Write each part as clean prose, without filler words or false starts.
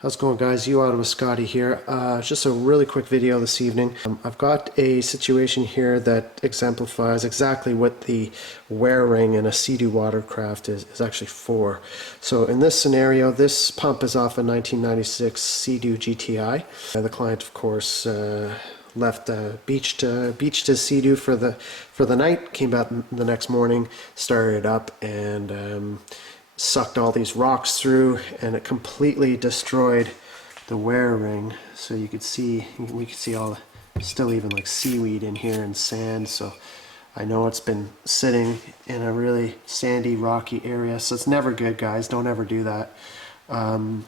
How's it going, guys? You Auto with Scotty here. Just a really quick video this evening. I've got a situation here that exemplifies exactly what the wear ring in a Sea-Doo watercraft is actually for. So in this scenario, this pump is off a 1996 Sea-Doo GTI. The client, of course, left beached his Sea-Doo for the night, came back the next morning, started it up, and sucked all these rocks through, and it completely destroyed the wear ring. So we could see all still even like seaweed in here and sand. So I know it's been sitting in a really sandy, rocky area, so it's never good, guys. Don't ever do that. And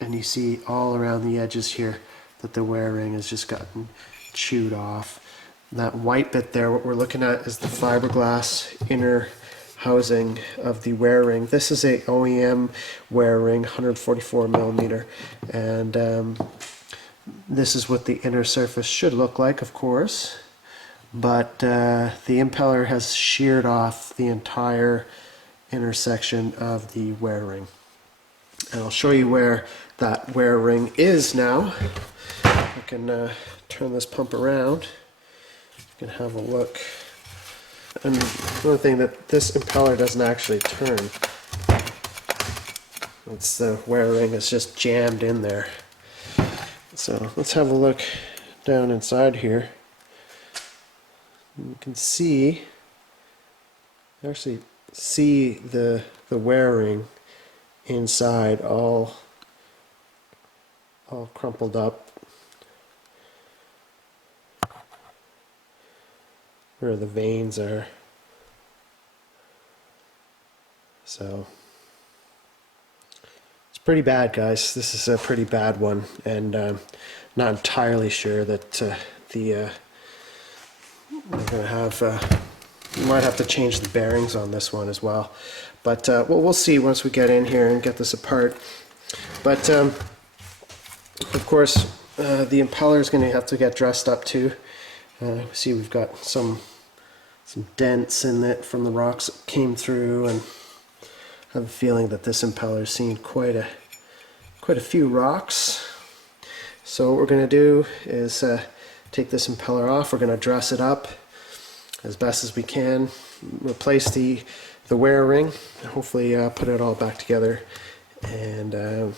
you see all around the edges here that the wear ring has just gotten chewed off. That white bit there, what we're looking at, is the fiberglass inner housing of the wear ring. This is a OEM wear ring, 144 millimeter, and this is what the inner surface should look like, of course, but the impeller has sheared off the entire intersection of the wear ring. And I'll show you where that wear ring is now. I can turn this pump around. You can have a look. And another thing, that this impeller doesn't actually turn. It's the wear ring is just jammed in there. So let's have a look down inside here. You can actually see the wear ring inside, all crumpled up. Where the veins are. So it's pretty bad, guys. This is a pretty bad one, and not entirely sure that we're gonna have we might have to change the bearings on this one as well, but we'll see once we get in here and get this apart. But of course the impeller is going to have to get dressed up too. See, we've got some dents in it from the rocks that came through, and I have a feeling that this impeller's seen quite a few rocks. So what we're going to do is take this impeller off. We're going to dress it up as best as we can, replace the wear ring, and hopefully put it all back together and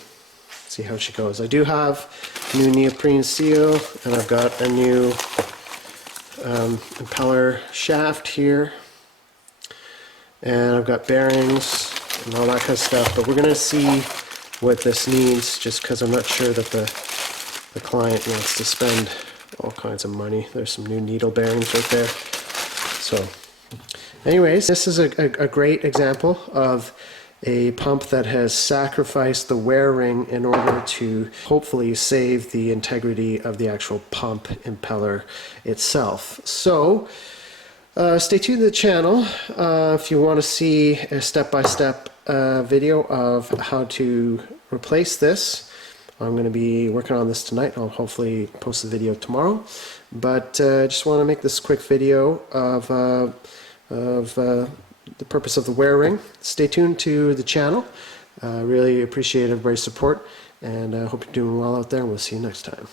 see how she goes. I do have new neoprene seal, and I've got a new impeller shaft here, and I've got bearings and all that kind of stuff, but we're going to see what this needs, just because I'm not sure that the client wants to spend all kinds of money. There's some new needle bearings right there. So anyways, this is a great example of a pump that has sacrificed the wear ring in order to hopefully save the integrity of the actual pump impeller itself. So stay tuned to the channel if you want to see a step-by-step video of how to replace this. I'm going to be working on this tonight. I'll hopefully post the video tomorrow, but I just want to make this quick video of the purpose of the wear ring. Stay tuned to the channel. Really appreciate everybody's support, and I hope you're doing well out there, and we'll see you next time.